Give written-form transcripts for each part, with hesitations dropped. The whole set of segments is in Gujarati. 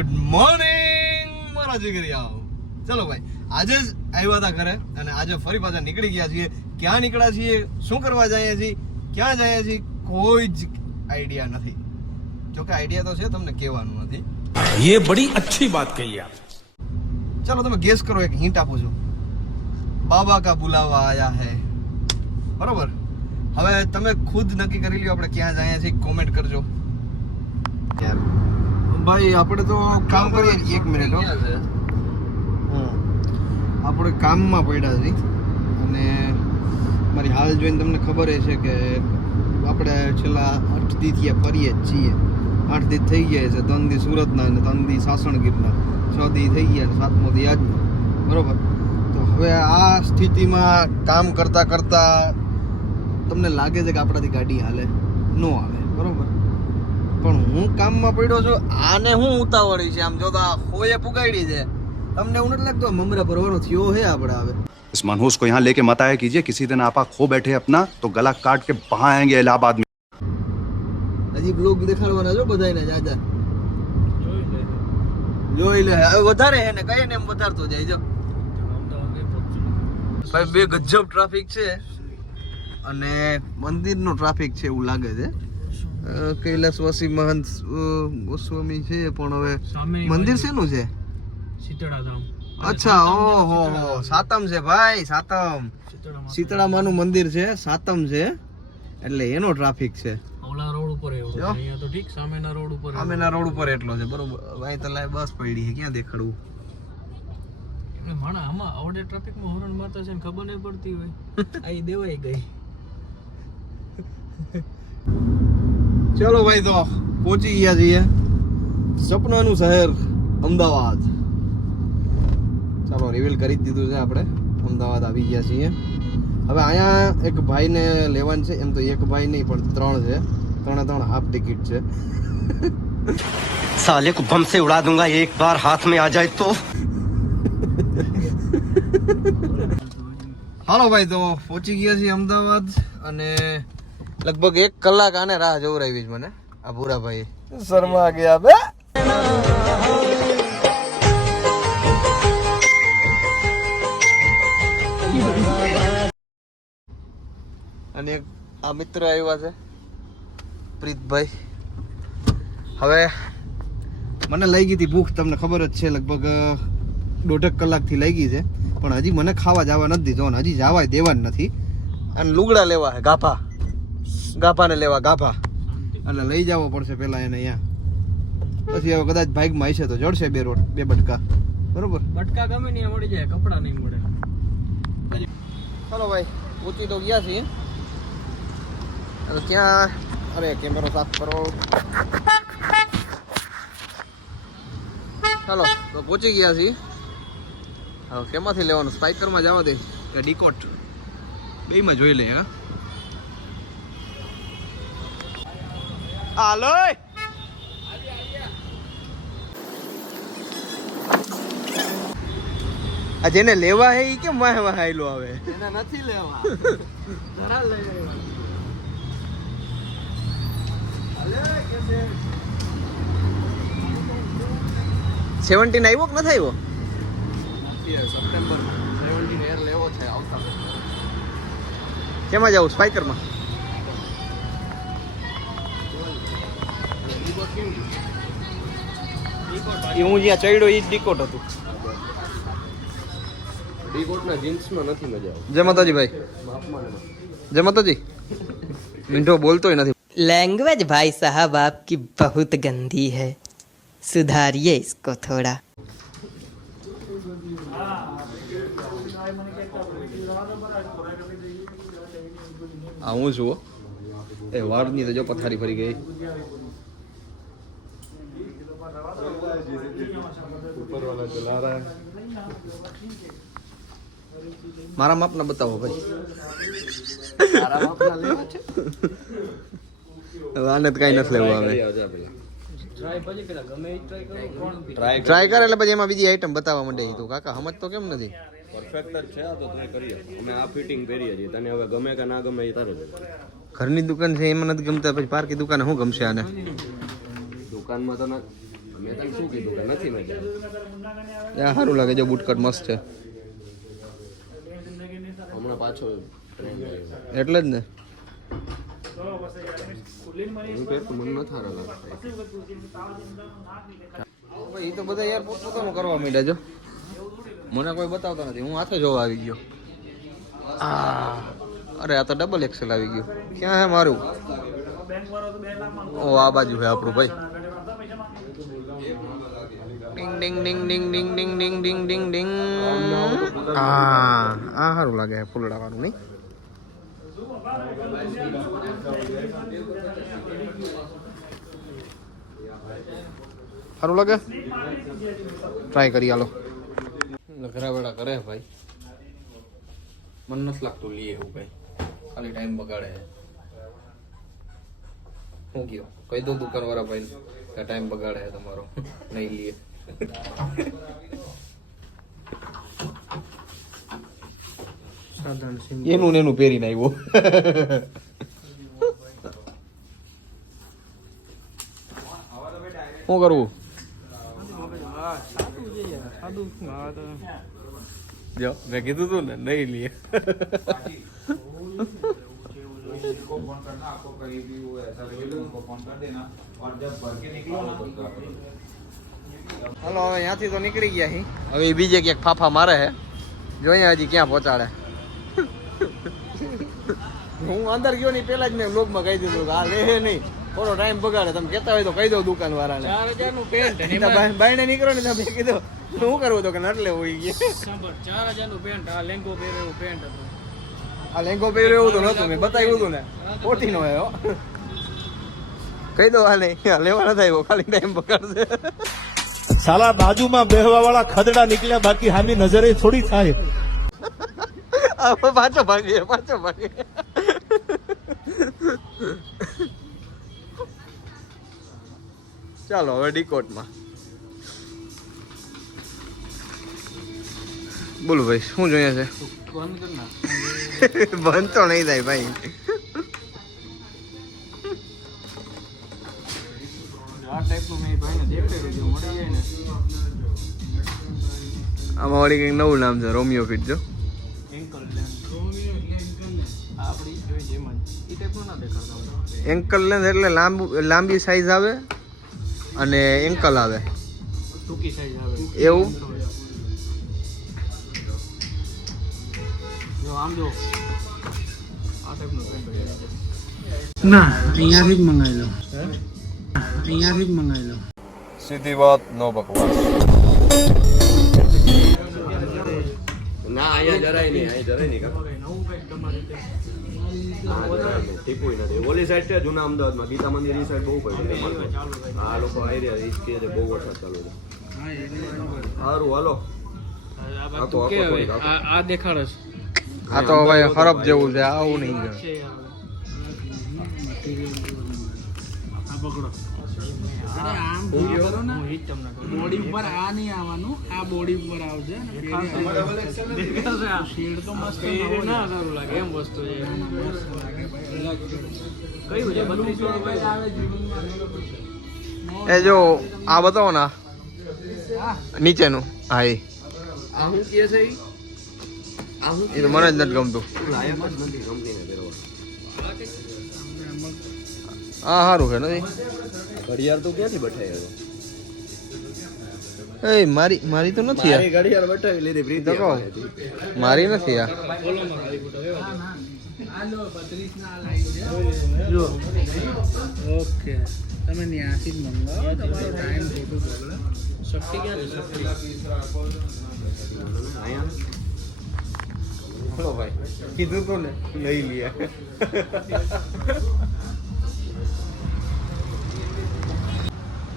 ગુડ મોર્નિંગ મારા જીગરિયાઓ. ચલો ભાઈ, આજે જ આવ્યા હતા ઘરે અને આજે ફરી પાછા નીકળી ગયા છીએ. ક્યાં નીકળ્યા છીએ, શું કરવા જઈએ છીએ, ક્યાં જઈએ છીએ, કોઈ જ આઈડિયા નથી. જોકે આઈડિયા તો છે, તમને કહેવાનું નથી. ये बड़ी अच्छी बात कही आप. ચલો તમે ગેસ કરો, એક હિન્ટ આપું છું. બાબા કા બુલાવા આયા હે. બરોબર, હવે તમે ખુદ નક્કી કરી લ્યો આપણે ક્યાં જઈએ છીએ. કોમેન્ટ કરજો યાર. ભાઈ આપણે તો કામ કરીએ. એક મિનિટ હો, આપણે કામમાં પડ્યા છીએ અને મારી હાલ જોઈને તમને ખબર છે કે આપણે છેલ્લા 8 દીથી ફરીએ જ છીએ. 8 દી થઈ ગયા છે. 3 દી સુરતના અને 3 દી સાસણગીરના, 6 દી થઈ ગયા, 7મો દી આજનો. બરોબર, તો હવે આ સ્થિતિમાં કામ કરતા કરતા તમને લાગે છે કે આપણાથી ગાડી હાલે ન આવે. બરોબર, પણ હું કામમાં પડ્યો છું. આને હું ઉતાવળી છે, આમ જોતા હોએ પુગાડી છે. તમને એવું નથી લાગતું મમરા ભરવાનો થયો હે આપણે? આવે इस मनहूस को यहाँ लेके मत आया कीजिए. किसी दिन आप खो बैठे अपना तो गला काट के वहां आएंगे इलाहाबाद में. હજી બ્લોગ દેખાડવાના છો બધાને. જાજા જોઈ લે. હવે વધારે હે ને, કઈ ને એમ વધારતો જાય. જો ભાઈ, બે ગજબ ટ્રાફિક છે અને મંદિરનો ટ્રાફિક છે એવું લાગે છે. કૈલાસવાસી મહંત ગોસ્વામી છે, પણ હવે મંદિર શેનું છે? અચ્છા, ઓહો, સાતમ છે ભાઈ, સાતમ. શીતળામાનું મંદિર છે, સાતમ છે, એટલે એનો ટ્રાફિક છે. ઓલા રોડ ઉપર એવો છે, અહીંયા તો ઠીક સામેના રોડ ઉપર, સામેના રોડ ઉપર એટલો છે. બરોબર, અહીં તો લાય બસ પડી છે, ક્યાં દેખાડવું? માણા આમાં આવડે ટ્રાફિકમાં હોર્ન મારતા છે ને ખબર નહીં પડતી હોય. અહીં દેવાઈ ગઈ. ચલો ભાઈ, તો પહોંચી ગયા છીએ સપનાનું શહેર અમદાવાદ. ચાલો, રિવીલ કરી જ દીધું છે આપણે. અમદાવાદ આવી ગયા છીએ. હવે અહીંયા એક ભાઈને લેવાનું છે. એમ તો એક ભાઈ નહીં પણ 3 છે. 3 હાફ ટિકિટ છે. साले को बम से उड़ा दूंगा एक बार हाथ में आ जाए तो. હાલો ભાઈ, તો પહોંચી ગયા છીએ અમદાવાદ અને લગભગ 1 કલાક આને રાહ જોવરાવી જ મને આ ભૂરાભાઈ. શર્મા ગયા બે. અને આ મિત્ર આવ્યા છે, પ્રીતભાઈ. હવે મને લઈ ગઈ હતી ભૂખ, તમને ખબર જ છે. લગભગ 1.5 કલાકથી લઈ ગઈ છે, પણ હજી મને ખાવા જવા નથી દીધો અને હજી જવા દેવા જ નથી. અને લુગડા લેવા છે, ગાભાને લેવા, ગાભા. એટલે લઈ જવો પડશે પેલા એને અહીંયા. પછી હવે કદાચ બાઇકમાં હશે તો જડશે 2 બટકા. બરોબર, બટકા ગમે નહીં મળી જાય, કપડા નહીં મળે. ચાલો ભાઈ, પહોંચી તો ગયા છીએ. ક્યાં? અરે કેમેરો સાફ કરો. ચાલો, તો પહોંચી ગયા છીએ. હવે કેમાંથી લેવાનું? સ્પાઈકરમાં જવા દે કે ડીકોટ? બેયમાં જોઈ લે. હા, હાલો. આ જેને લેવા હે ઈ કેમ વાહે વાહે આયલો આવે? એને નથી લેવા. જરા લઈ લેવા. હાલે કે છે 17 આવ્યો કે નથી આવ્યો? સપ્ટેમ્બર 17 એર લેવો છે આવતા. કેમાં જાવ? સ્પાઈકરમાં? હું જ્યાં ચડ્યો એ જ ડીકોટ હતું. ડીકોટના જીન્સમાં નથી મજા આવે. જય માતાજી ભાઈ. જય માતાજી. મિંઠો બોલતોય નથી. लैंग्वेज भाई साहब आपकी बहुत गंदी है, सुधारिए इसको थोड़ा. આ હું છું. એ વારની તો જો પથારી ફરી ગઈ. મારા માપના બતાવો ભાઈ. આને તો કઈ નથી લેવું આવે. ટ્રાય કરે એટલે પછી એમાં બીજી આઈટમ બતાવવા માંડે. તો કાકા સમજ તો કેમ નથી? પરફેક્ટ જ છે આ તો, તમે કરીએ. અમે આ ફિટિંગ કરીએ છીએ. તને હવે ગમે કે ના ગમે એ તારો જ. ઘરની દુકાન છે એમાં નથી ગમતા, પછી પાર્કી દુકાને શું ગમશે આને? દુકાનમાં તો મેં તને શું કીધું કે નથી મજા ત્યાં સારું લાગે જો બુટકટ મસ્ત છે હમણાં પાછો ટ્રેન્ડ આવ્યો એટલે જ ને હું પહેરતું મને નથી સારા લાગતા ભાઈ એ તો બધા યાર પોતપોતાનું કરવા માંડ્યા જો મને કોઈ બતાવતા નથી હું હાથે જોવા આવી ગયો અરે આ તો ડબલ એક્સેલ આવી ગયું ક્યાં હે મારું ઓ આ બાજુ હે આપણું ભાઈ ડિંગ ડિંગ ડિંગ ડિંગ ડિંગ ડિંગ ડિંગ ડિંગ ડિંગ ડિંગ આ સારું લાગે ફૂલડા વાળું નહીં સારું લાગે ટ્રાય કરી હાલો ઘરા બેડા કરે ભાઈ મને નથી લાગતું લઈએ એવું કઈ ખાલી ટાઈમ બગાડે હું ગયો કહી દો દુકાન વાળા ભાઈ કે ટાઈમ બગાડે તમારો નહીં લઈએ એનું ને એનું પહેરીને આવ્યો શું કરવું જો મેં કીધું તું ને નહીં લઈએ હાલો હવે અહીંયાથી તો નીકળી ગયા હી હવે બીજે ક્યાંક ફાફા મારે હે જોઈએ હજી ક્યાં પહોંચાડે હું અંદર ગયો નહીં પેલા જ મેં બ્લોગમાં કહી દીધું કે આ લે નહીં થોડો ટાઈમ બગાડે તમે કહેતા હોય તો કહી દો દુકાન વાળાને 4000 નું પેન્ટ બાઈને નીકળો ને તમે કીધું શું કરવું તો કે નટ લેવું હોય ગયા 4000 નું પેન્ટ આ લેંગો પહેરેલું પેન્ટ હતું આ લેંગો પહેર્યો એવું તો નતું મેં બતાવ્યું હતું ને ખોટી નો આવ્યો કહી દો હાલે લેવા નથી આવ્યો ખાલી ટાઈમ બગાડશે साला बाजू में बेहवा वाला खदड़ा निकले बाकी हमें नजरे थोड़ी થાય પાછો ભાગીએ ચાલો હવે ડીકોટમાં બોલો ભાઈ શું જોઈએ છે બંધ તો નહીં થાય ભાઈ આ ટાઈપનું મેં ભાઈને દેખાડ્યું જો મળી જાય ને આમાં વળી કંઈક નવું નામ છે રોમિયો ફિટ જો એન્કલ લેન્થ રોમિયો એટલે એન્કલ ને આપણી જોઈ જેમ જ એ ટાઈપનું ના દેખાડતા એન્કલ લેન્થ એટલે લાંબી સાઈઝ આવે અને એન્કલ આવે ટૂંકી સાઈઝ આવે એવું જો આમ જો આ ટાઈપનું પેન્ટ ના અહીંયાથી જ મંગાવી લો અહીંયાથી જ મંગાવી લો સીધી વાત નો બકવાસ ના અહીંયા જરાય નહીં કાકા નવું કંઈક તમારી રીતે હા, જરાય નહીં. ટીપુય નથી ઓલી સાઈડ છે જૂના અમદાવાદમાં ગીતા મંદિર એ સાઈડ બહુ પડ્યું છે આ લોકો આવી રહ્યા એ જ કહે છે બહુ વરસાદ ચાલુ છે સારું હાલો આ બાજુ કે હવે આ દેખાડે છે આ તો હવે ખરાબ જેવું છે આવું નહીં છે આ પકડો આમ હું હિટ તમને કહું બોડી ઉપર આ નહીં આવવાનું આ બોડી ઉપર આવશે શેડ તો મસ્ત ના સારું લાગે એમ વસ્તુ છે કયું છે 3200 રૂપિયા આવે એ જો આ બતાવો ને નીચેનું હા એ આ શું કહે છે ઈ? આ શું એ તો મને જ નથી ગમતું લાયક જ નથી કંપનીને પહેરવા આ સારું છે નથી ઘડિયાળ તો ક્યાંથી બઠાઈ એ મારી તો નથી મારી ઘડિયાળ બઠાવી લીધી પ્રીતિ તો કહો. મારી નથી આ જો ઓકે તમે ત્યાંથી જ મંગાવો તમારો ટાઈમ ખોટું બગડે શક્તિ ક્યાં છે શક્તિ અહીંયા બોલો ભાઈ કીધું તો ને લઈ લઈએ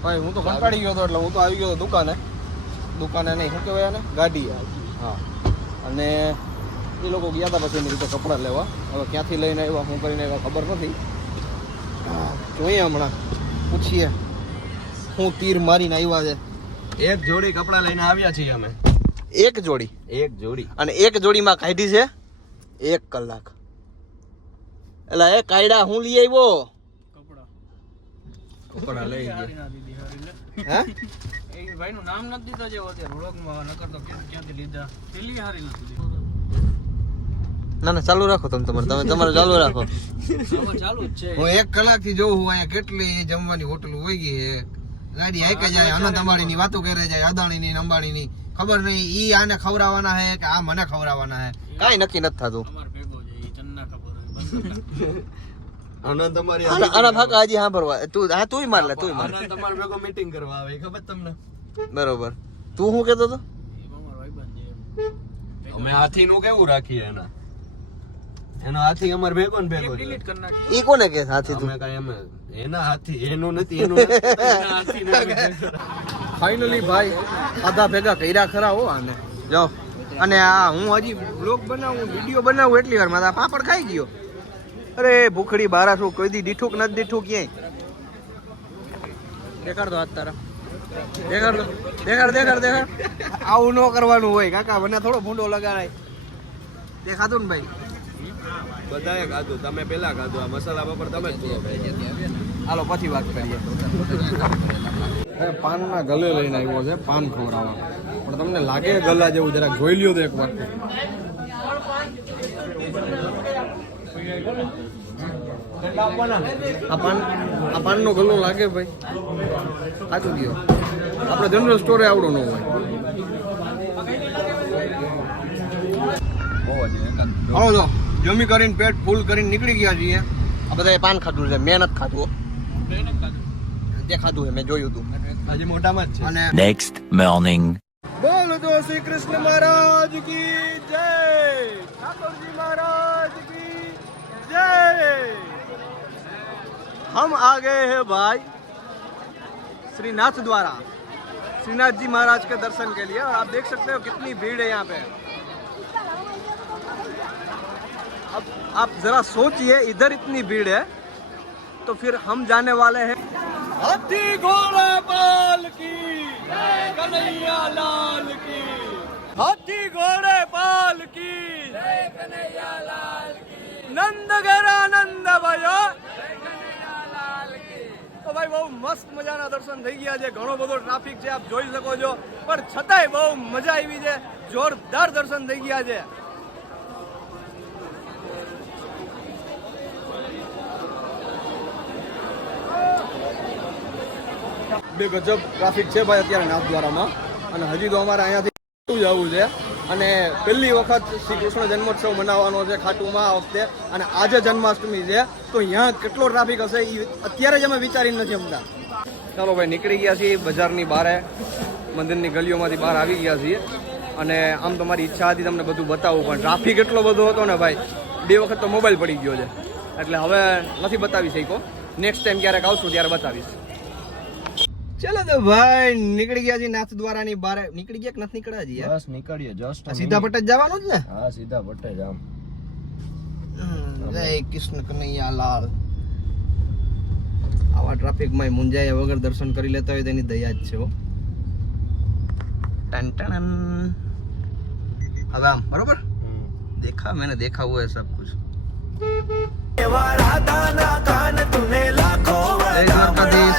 ભાઈ હું તો કંટાળી ગયો હતો એટલે હું તો આવી ગયો હતો દુકાને નહીં શું કહેવાય આને ગાડી હા અને એ લોકો ગયા હતા પછી એની રીતે કપડાં લેવા હવે ક્યાંથી લઈને આવ્યા શું કરીને આવ્યા ખબર નથી જોઈએ હમણાં પૂછીએ શું તીર મારીને આવ્યા છે એક જોડી કપડાં લઈને આવ્યા છીએ અમે એક જોડી એક જોડી અને એક જોડીમાં કાઢી છે 1 કલાક એટલે એ કાયડા હું લઈ આવ્યો કપડા કપડા લઈ ગયા દીદી હારી લે હે એ ભાઈનું નામ નથી દીધો જે અત્યારે વ્લોગમાં નકર તો ક્યાંથી લીધા પેલી હારી નથી ના ના ચાલુ રાખો તમે તમારે ચાલુ રાખો લીધી ચાલુ જ છે હું 1 કલાકથી જોઉં હું અહીંયા કેટલી જમવાની હોટલ હોય ગઈ છે ગાડી હાઈકા જાય અનંત અંબાણીની વાતો કરે જાય અદાણીની અંબાણીની ખબર નહીં ઈ આને ખવડાવવાના હે કે આ મને ખવડાવવાના હે કાઈ નક્કી નથી થતું અમાર ભેગો છે એ તને ખબર હોય આનંદ અમારી આના ભાગા હજી સાંભળવા તુંય માર લે તુંય માર આનંદ તમારે ભેગો મીટિંગ કરવા આવે ખબર તમને બરોબર તું શું કહેતો હતો અમાર ભાઈબંધ છે અમે હાથી નું કેવું રાખીએ એનો હાથી અમાર ભેગો ને ભેગો છે. ડિલીટ કરી નાખી ઈ કોને કે હાથી તું અમે કાંઈ એમ એના હાથી એનું નથી એનું ફાઇનલી ભાઈ આધા ભેગા કર્યા ખરા હો આને જાઓ અને આ હું હજી બ્લોગ બનાવું વિડીયો બનાવું એટલી વાર મારા પાપડ ખાઈ ગયો અરે ભૂખડી બારાસો કોઈ દી દીઠું નથી દીઠું ક્યાંય દેખાડ દો હાથ તારા દેખાડ આવું ન કરવાનું હોય કાકા મને થોડો ભૂંડો લગાડાય દેખાતું ને ભાઈ બધાએ ખાધું તમે પેલા ખાધું આ મસાલા પાપડ તમે જ પૂરો ખાઈ હાલો પછી વાત કરીએ પાનના ગલે લઈને આવ્યો છે પાન ખવડાવવા પણ તમને લાગે ગલા જેવું જરાક જોઈ લ્યો તો એક વાર આ પાનનો ગલ્લો લાગે ભાઈ સાચું કયો આપણે જનરલ સ્ટોરે આવડો ન હોય હાલો જો જમી કરીને પેટ ફૂલ કરીને નીકળી ગયા છીએ આ બધાએ પાન ખાધું છે મેં નથી ખાધું તે ખાધું છે મેં જોયું હતું હજી મોટામાં જ છે અને Next morning. બોલો તો શ્રી કૃષ્ણ મહારાજ કી જય ઠાકોરજી મહારાજ की जय हम आ गए हैं भाई श्रीनाथ द्वारा श्रीनाथ जी महाराज के दर्शन के लिए और आप देख सकते हो कितनी भीड़ है यहाँ पे अब आप जरा सोचिए इधर इतनी भीड़ है तो फिर हम जाने वाले हैं हाथी घोड़े पाल की जय कन्हैया लाल की हाथी घोड़े पाल की जय कन्हैया लाल की नंद घरा नंद भयो તો ભાઈ બહુ મસ્ત મજાના દર્શન થઈ ગયા છે ઘણો બધો ટ્રાફિક છે આપ જોઈ શકો છો પણ છતાંય બહુ મજા આવી છે જોરદાર દર્શન થઈ ગયા છે બે ગજબ ટ્રાફિક છે ભાઈ અત્યારે નાથદ્વારામાં અને હજી તો અમારે અહીંયાથી જવું છે અને પહેલી વખત શ્રી કૃષ્ણ જન્મોત્સવ મનાવવાનો છે ખાટુમાં આ વખતે અને આજે જન્માષ્ટમી છે તો અહીંયા કેટલો ટ્રાફિક હશે એ અત્યારે જ અમે વિચારી નથી અમદા ચાલો ભાઈ નીકળી ગયા છીએ બજારની બહાર મંદિરની ગલીઓમાંથી બહાર આવી ગયા છીએ અને આમ તો મારી ઈચ્છા હતી તમને બધું બતાવું પણ ટ્રાફિક એટલો બધો હતો ને ભાઈ બે વખત તો મોબાઈલ પડી ગયો છે એટલે હવે નથી બતાવી શક્યો નેક્સ્ટ ટાઈમ ક્યારેક આવશું ત્યારે બતાવીશ ચલો તો ભાઈ નીકળી ગયા છે નાથ દ્વારાની બહાર નીકળી ગયા કે નથી નીકળ્યા છીએ બસ નીકળીએ જસ્ટ સીધા પટ જ જવાનું જ ને હા સીધા પટ્ટે જ આમ જય કૃષ્ણ કનૈયા લાલ આવા ટ્રાફિકમાં મુંજાયા વગર દર્શન કરી લેતા હોય તેની દયા જ છે હો टन टन अब आम बरोबर देखा मैंने देखा हुआ है सब कुछ जय द्वारकाधीश